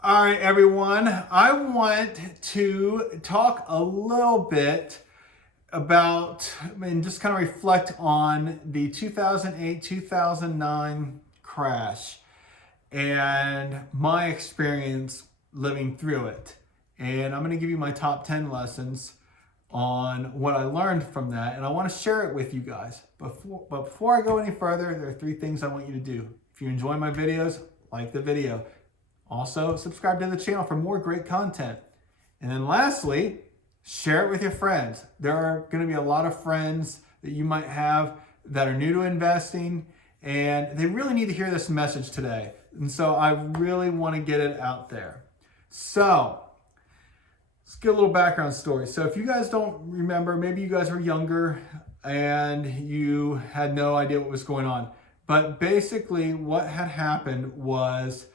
All right, everyone. I want to talk a little bit about and just kind of reflect on the 2008-2009 crash and my experience living through it. And I'm going to give you my top 10 lessons on what I learned from that. And I want to share it with you guys. But before I go any further, there are three things I want you to do. If you enjoy my videos, like the video. Also, subscribe to the channel for more great content. And then lastly, share it with your friends. There are going to be a lot of friends that you might have that are new to investing, and they really need to hear this message today. And so I really want to get it out there. So let's get a little background story. So if you guys don't remember, maybe you guys were younger and you had no idea what was going on. But basically what had happened was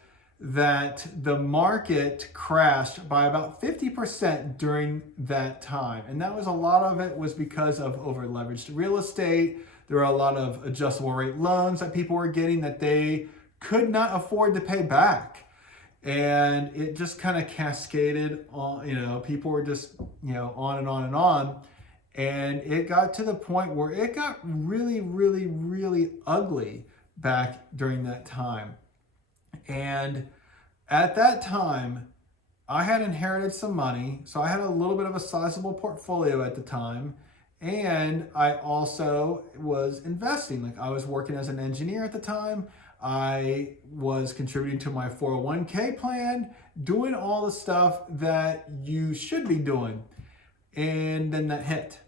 that the market crashed by about 50% during that time. And that was a lot of it was because of over-leveraged real estate. There were a lot of adjustable rate loans that people were getting that they could not afford to pay back. And it just kind of cascaded on, people were just, on and on and on. And it got to the point where it got really, really, really ugly back during that time. And at that time, I had inherited some money. So I had a little bit of a sizable portfolio at the time. And I also was investing. Like I was working as an engineer at the time. I was contributing to my 401k plan, doing all the stuff that you should be doing. And then that hit.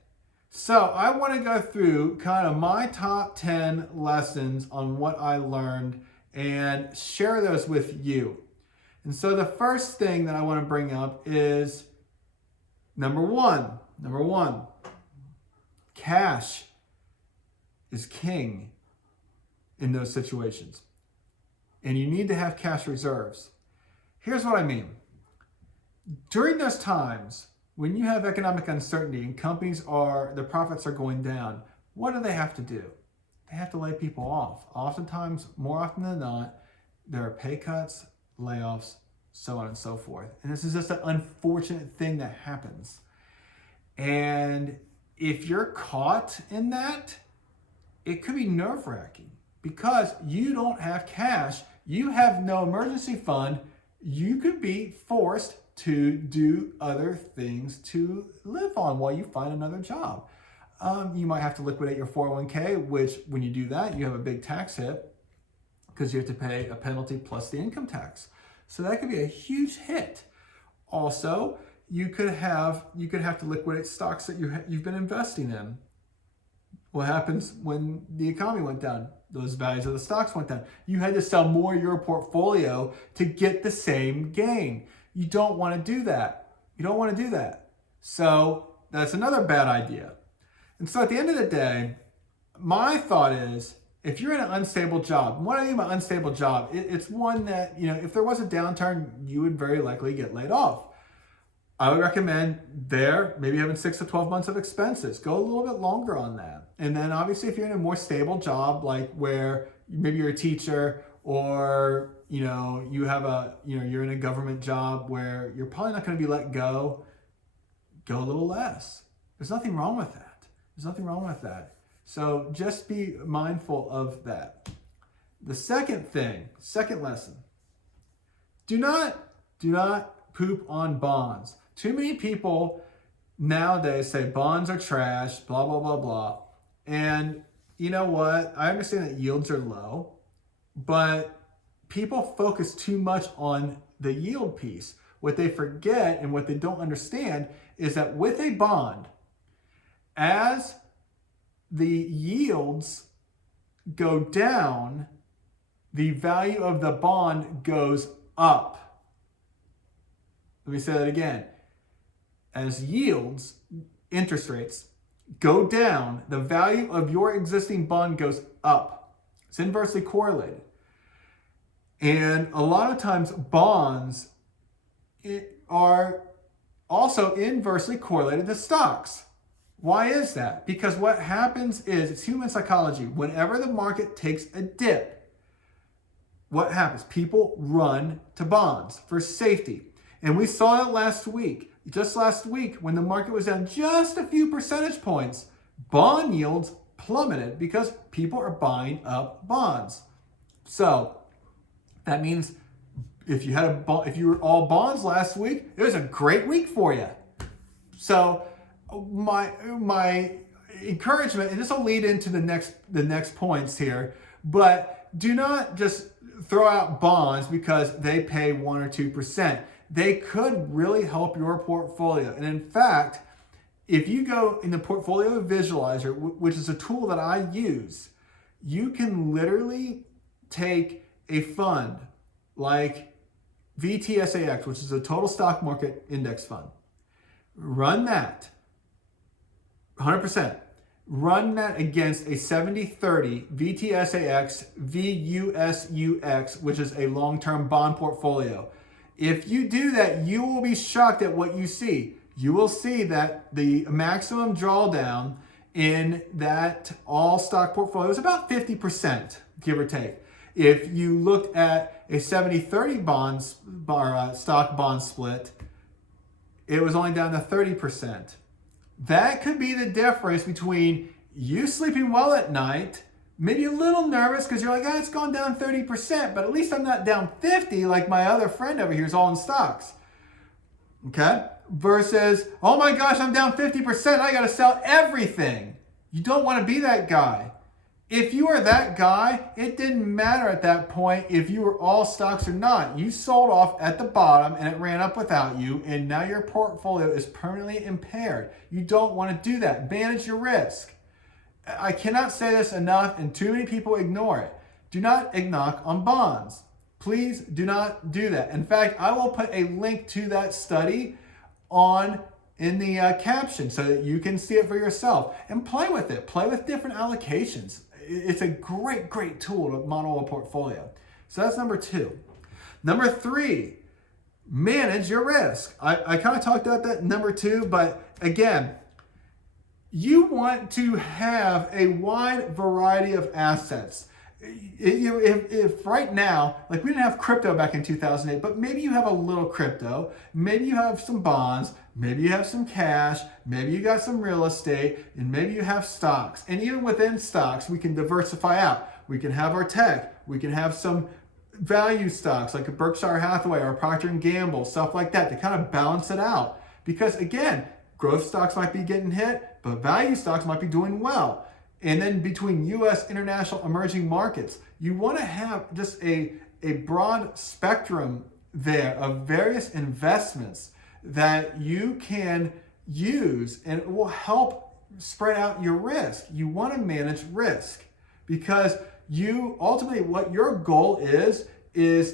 So I want to go through kind of my top 10 lessons on what I learned and share those with you. And so the first thing that I want to bring up is number one, cash is king in those situations. And you need to have cash reserves. Here's what I mean. During those times, when you have economic uncertainty and their profits are going down, what do they have to do? They have to lay people off. Oftentimes, more often than not, there are pay cuts, layoffs, so on and so forth. And this is just an unfortunate thing that happens. And if you're caught in that, it could be nerve-wracking because you don't have cash, you have no emergency fund, you could be forced to do other things to live on while you find another job. You might have to liquidate your 401k, which when you do that, you have a big tax hit because you have to pay a penalty plus the income tax. So that could be a huge hit. Also, you could have to liquidate stocks that you've been investing in. What happens when the economy went down? Those values of the stocks went down. You had to sell more of your portfolio to get the same gain. You don't want to do that. So that's another bad idea. And so at the end of the day, my thought is, if you're in an unstable job, what I mean by unstable job, it's one that, if there was a downturn, you would very likely get laid off. I would recommend maybe having 6 to 12 months of expenses. Go a little bit longer on that. And then obviously if you're in a more stable job, like where maybe you're a teacher or, you're in a government job where you're probably not going to be let go a little less. There's nothing wrong with that. So just be mindful of that. The second lesson, do not poop on bonds. Too many people nowadays say bonds are trash, blah, blah, blah, blah. And you know what? I understand that yields are low, but people focus too much on the yield piece. What they forget and what they don't understand is that with a bond, as the yields go down, the value of the bond goes up. Let me say that again. As interest rates go down, the value of your existing bond goes up. It's inversely correlated. And a lot of times bonds are also inversely correlated to stocks. Why is that? Because what happens is, it's human psychology. Whenever the market takes a dip, what happens? People run to bonds for safety. And we saw it last week. Just last week, when the market was down just a few percentage points, bond yields plummeted because people are buying up bonds. So that means if you were all bonds last week, it was a great week for you. So my encouragement, and this will lead into the next points here, but do not just throw out bonds because they pay 1 or 2%. They could really help your portfolio. And in fact, if you go in the portfolio visualizer, which is a tool that I use, you can literally take a fund like VTSAX, which is a total stock market index fund, run that 100%. Run that against a 70-30 VTSAX VUSUX, which is a long-term bond portfolio. If you do that, you will be shocked at what you see. You will see that the maximum drawdown in that all stock portfolio is about 50%, give or take. If you looked at a 70-30 stock bond split, it was only down to 30%. That could be the difference between you sleeping well at night, maybe a little nervous because you're like, it's gone down 30%, but at least I'm not down 50 like my other friend over here is all in stocks. Okay? Versus, oh my gosh, I'm down 50%, I got to sell everything. You don't want to be that guy. If you are that guy, it didn't matter at that point if you were all stocks or not. You sold off at the bottom and it ran up without you, and now your portfolio is permanently impaired. You don't want to do that. Manage your risk. I cannot say this enough, and too many people ignore it. Do not knock on bonds. Please do not do that. In fact, I will put a link to that study in the caption so that you can see it for yourself and play with it. Play with different allocations. It's a great, great tool to model a portfolio. So that's number 2. Number 3, manage your risk. I kind of talked about that number 2, but again, you want to have a wide variety of assets. If right now, like we didn't have crypto back in 2008, but maybe you have a little crypto, maybe you have some bonds, maybe you have some cash, maybe you got some real estate, and maybe you have stocks. And even within stocks, we can diversify out. We can have our tech, we can have some value stocks like a Berkshire Hathaway or Procter & Gamble, stuff like that to kind of balance it out. Because again, growth stocks might be getting hit, but value stocks might be doing well. And then between U.S., international, emerging markets, you want to have just a broad spectrum there of various investments that you can use, and it will help spread out your risk. You want to manage risk because you ultimately, what your goal is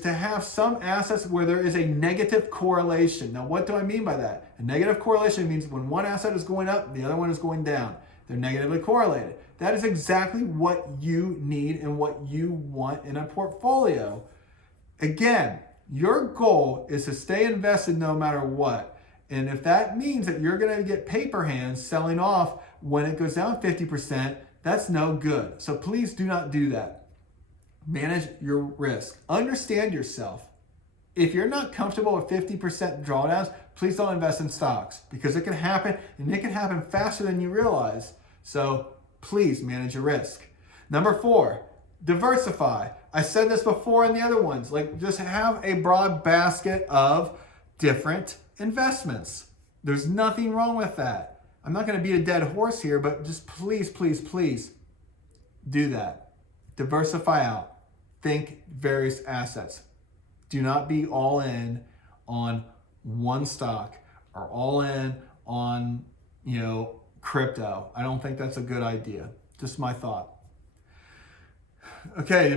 to have some assets where there is a negative correlation. Now, what do I mean by that? A negative correlation means when one asset is going up, the other one is going down. They're negatively correlated. That is exactly what you need and what you want in a portfolio. Again, your goal is to stay invested no matter what. And if that means that you're going to get paper hands selling off when it goes down 50%, that's no good. So please do not do that. Manage your risk. Understand yourself. If you're not comfortable with 50% drawdowns, please don't invest in stocks because it can happen, and it can happen faster than you realize. So please manage your risk. Number 4, diversify. I said this before in the other ones, like just have a broad basket of different investments. There's nothing wrong with that. I'm not going to beat a dead horse here, but just please, please, please do that. Diversify out. Think various assets. Do not be all in on one stock or all in on, crypto. I don't think that's a good idea. Just my thought. Okay,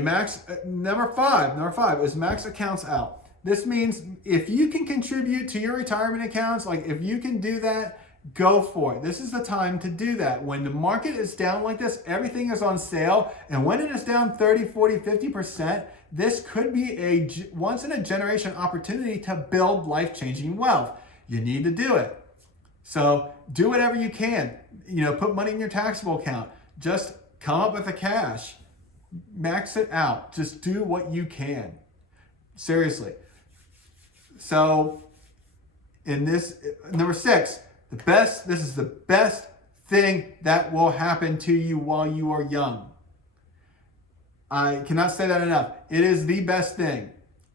number five is max accounts out. This means if you can contribute to your retirement accounts, like if you can do that, go for it. This is the time to do that. When the market is down like this, everything is on sale. And when it is down 30, 40, 50%, this could be a once in a generation opportunity to build life-changing wealth. You need to do it. So do whatever you can. Put money in your taxable account. Just come up with the cash. Max it out. Just do what you can. Seriously. So in this, number 6, this is the best thing that will happen to you while you are young. I cannot say that enough. It is the best thing.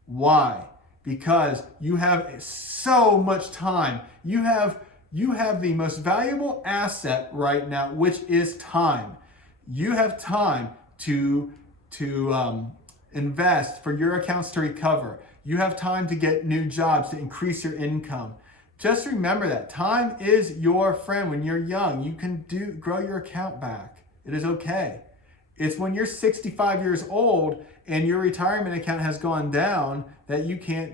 Why? Because you have so much time. You have the most valuable asset right now, which is time. You have time to invest for your accounts to recover. You have time to get new jobs, to increase your income. Just remember that time is your friend. When you're young, you can grow your account back. It is okay. It's when you're 65 years old and your retirement account has gone down that you can't,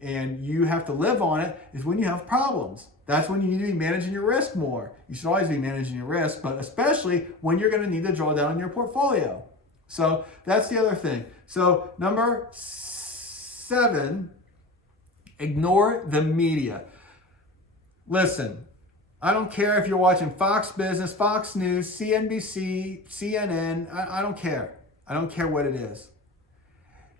and you have to live on it, is when you have problems. That's when you need to be managing your risk more. You should always be managing your risk, but especially when you're going to need to draw down on your portfolio. So that's the other thing. So number 7, ignore the media. Listen, I don't care if you're watching Fox Business, Fox News, CNBC, CNN. I don't care. I don't care what it is.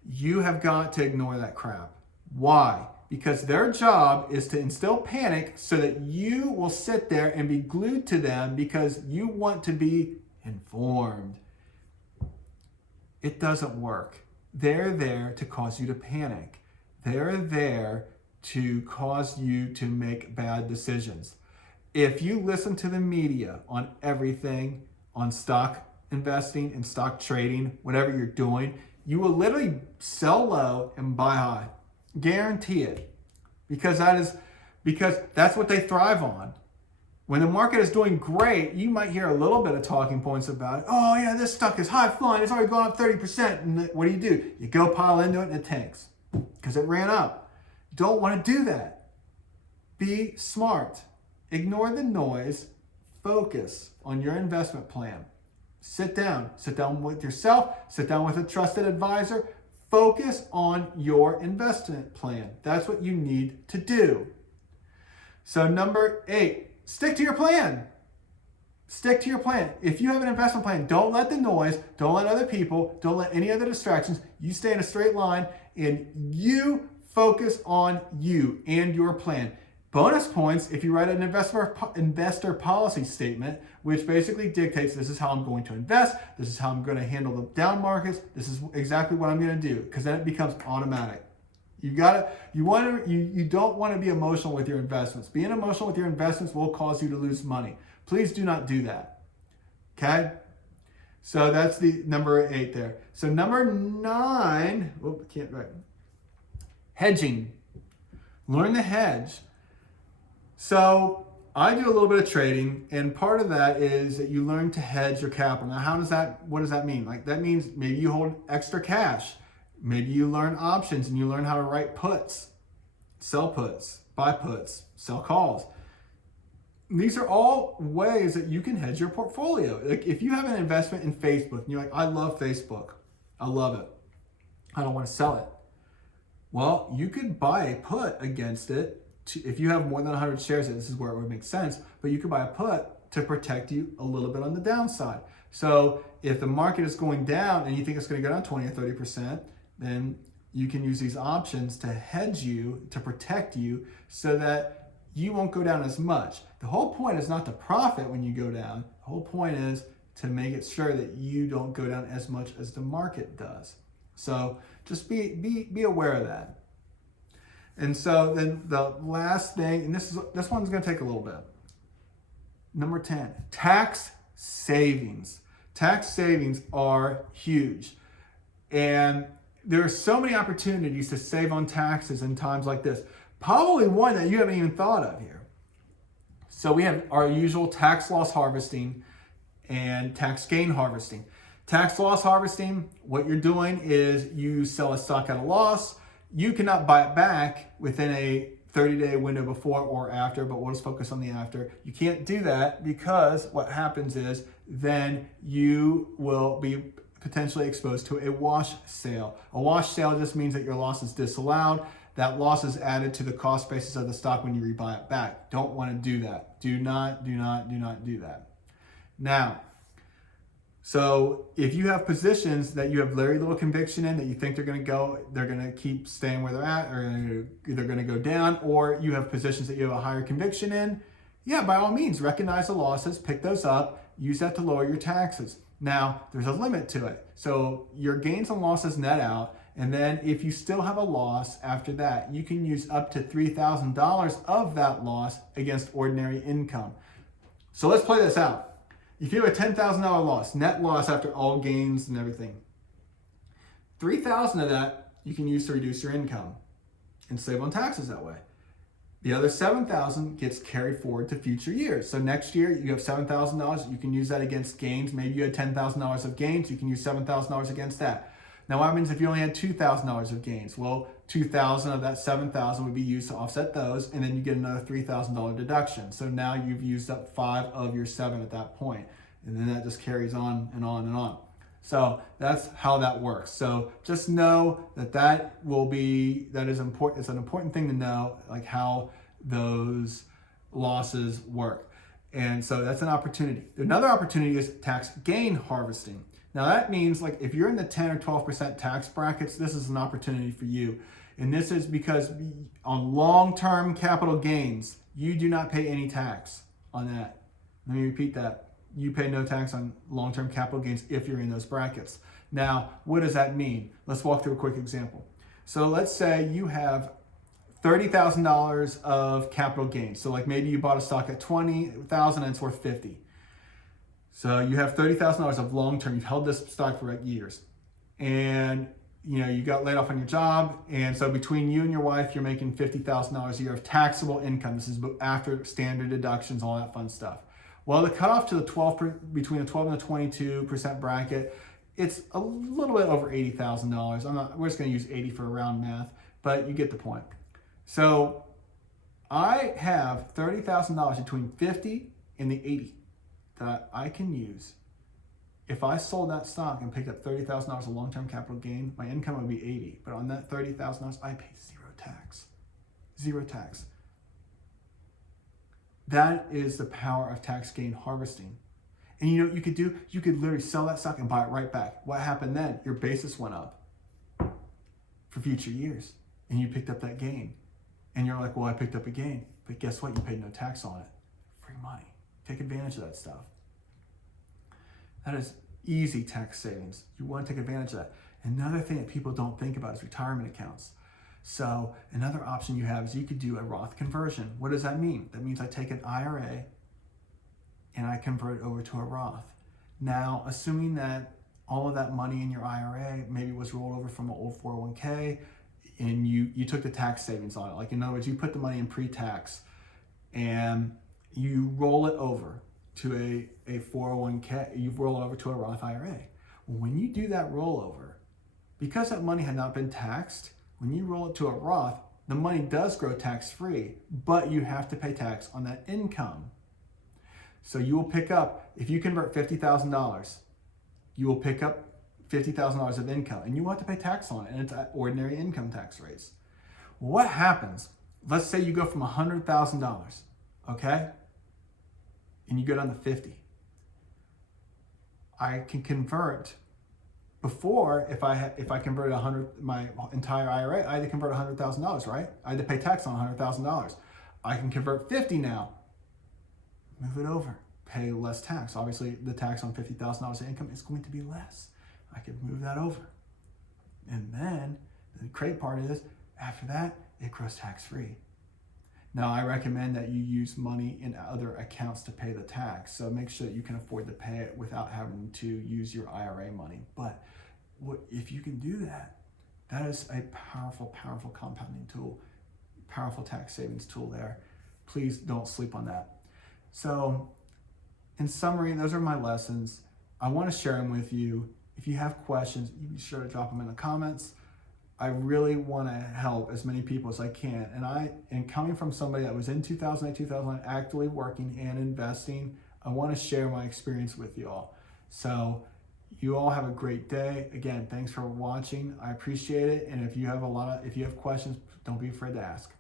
You have got to ignore that crap. Why? Because their job is to instill panic so that you will sit there and be glued to them because you want to be informed. It doesn't work. They're there to cause you to panic. They're there to cause you to make bad decisions. If you listen to the media on everything, on stock investing and stock trading, whatever you're doing, you will literally sell low and buy high. Guarantee it. Because that's what they thrive on. When the market is doing great, you might hear a little bit of talking points about, oh yeah, this stock is high flying, it's already gone up 30%. And what do? You go pile into it and it tanks because it ran up. Don't want to do that. Be smart. Ignore the noise. Focus on your investment plan. Sit down with yourself, sit down with a trusted advisor. Focus on your investment plan. That's what you need to do. So number 8, stick to your plan. Stick to your plan. If you have an investment plan, don't let the noise, don't let other people, don't let any other distractions. You stay in a straight line and you focus on you and your plan. Bonus points if you write an investor policy statement, which basically dictates this is how I'm going to invest, this is how I'm going to handle the down markets, this is exactly what I'm going to do, because then it becomes automatic. You don't want to be emotional with your investments. Being emotional with your investments will cause you to lose money. Please do not do that. Okay? So that's the number 8 there. So number 9, can't write. Hedging. Learn to hedge. So I do a little bit of trading, and part of that is that you learn to hedge your capital. Now, what does that mean? Like, that means maybe you hold extra cash. Maybe you learn options and you learn how to write puts, sell puts, buy puts, sell calls. These are all ways that you can hedge your portfolio. Like, if you have an investment in Facebook and you're like, I love Facebook, I love it, I don't want to sell it. Well, you could buy a put against it. If you have more than 100 shares, this is where it would make sense, but you could buy a put to protect you a little bit on the downside. So if the market is going down and you think it's going to go down 20 or 30%, then you can use these options to hedge you, to protect you, so that you won't go down as much. The whole point is not to profit when you go down. The whole point is to make it sure that you don't go down as much as the market does. So just be aware of that. And so then the last thing, and this one's going to take a little bit. Number 10, tax savings. Tax savings are huge. And there are so many opportunities to save on taxes in times like this. Probably one that you haven't even thought of here. So we have our usual tax loss harvesting and tax gain harvesting. Tax loss harvesting, what you're doing is you sell a stock at a loss. You cannot buy it back within a 30-day window before or after, but we'll just focus on the after. You can't do that because what happens is then you will be potentially exposed to a wash sale. A wash sale just means that your loss is disallowed. That loss is added to the cost basis of the stock when you rebuy it back. Don't want to do that. Do not do that. Now, So if you have positions that you have very little conviction in, that you think they're going to keep staying where they're at, or they're going to go down, or you have positions that you have a higher conviction in, yeah, by all means, recognize the losses, pick those up, use that to lower your taxes. Now, there's a limit to it. So your gains and losses net out, and then if you still have a loss after that, you can use up to $3,000 of that loss against ordinary income. So let's play this out. If you have a $10,000 loss, net loss after all gains and everything, $3,000 of that you can use to reduce your income and save on taxes that way. The other $7,000 gets carried forward to future years. So next year you have $7,000. You can use that against gains. Maybe you had $10,000 of gains. You can use $7,000 against that. Now what happens if you only had $2,000 of gains? Well, $2,000 of that $7,000 would be used to offset those, and then you get another $3,000 deduction. So now you've used up 5 of your 7 at that point, and then that just carries on and on and on. So that's how that works. So just know that is important. It's an important thing to know, like how those losses work. And so that's an opportunity. Another opportunity is tax gain harvesting. Now that means, like, if you're in the 10 or 12% tax brackets, this is an opportunity for you. And this is because on long-term capital gains, you do not pay any tax on that. Let me repeat that. You pay no tax on long-term capital gains if you're in those brackets. Now, what does that mean? Let's walk through a quick example. So let's say you have $30,000 of capital gains. So like maybe you bought a stock at $20,000 and it's worth $50,000. So you have $30,000 of long-term. You've held this stock for years, and you got laid off on your job, and so between you and your wife, you're making $50,000 a year of taxable income. This is after standard deductions, all that fun stuff. Well, the cutoff to between the 12 and the 22% bracket, it's a little bit over $80,000. We're just going to use 80 for round math, but you get the point. So I have $30,000 between 50 and the 80 that I can use. If I sold that stock and picked up $30,000 of long-term capital gain, my income would be 80. But on that $30,000, I pay zero tax. Zero tax. That is the power of tax gain harvesting. And you could literally sell that stock and buy it right back. What happened then? Your basis went up for future years, and you picked up that gain. And you're like, well, I picked up a gain. But guess what? You paid no tax on it. Free money. Take advantage of that stuff. That is easy tax savings. You want to take advantage of that. Another thing that people don't think about is retirement accounts. So another option you have is you could do a Roth conversion. What does that mean? That means I take an IRA and I convert it over to a Roth. Now, assuming that all of that money in your IRA maybe was rolled over from an old 401k, and you took the tax savings on it. Like, in other words, you put the money in pre-tax and you roll it over to a 401k, you roll it over to a Roth IRA. Well, when you do that rollover, because that money had not been taxed, when you roll it to a Roth, the money does grow tax-free, but you have to pay tax on that income. So you will pick up, if you convert $50,000, you will pick up $50,000 of income, and you will have to pay tax on it, and it's at ordinary income tax rates. What happens? Let's say you go from $100,000, okay? And you go down to 50. I can convert. Before, if I converted my entire IRA, I had to convert $100,000, right? I had to pay tax on $100,000. I can convert 50 now. Move it over. Pay less tax. Obviously, the tax on $50,000 of income is going to be less. I could move that over. And then the great part is, after that, it grows tax-free. Now, I recommend that you use money in other accounts to pay the tax. So make sure that you can afford to pay it without having to use your IRA money. But if you can do that, that is a powerful, powerful compounding tool, powerful tax savings tool there. Please don't sleep on that. So in summary, those are my lessons. I want to share them with you. If you have questions, you be sure to drop them in the comments. I really want to help as many people as I can. And coming from somebody that was in 2008, 2009, actively working and investing, I want to share my experience with you all. So you all have a great day. Again, thanks for watching. I appreciate it. And if you have questions, don't be afraid to ask.